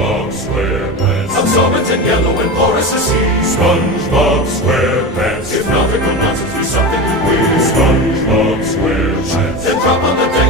SpongeBob SquarePants. Absorbent and yellow and porous as sea. SpongeBob SquarePants. If nautical nonsense be something you wish, SpongeBob SquarePants. then drop on the deck